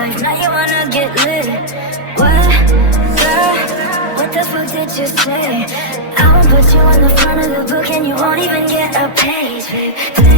life, now you wanna get lit. What, girl, what the fuck did you say? I won't put you on the front of the book and you won't even get a page, babe.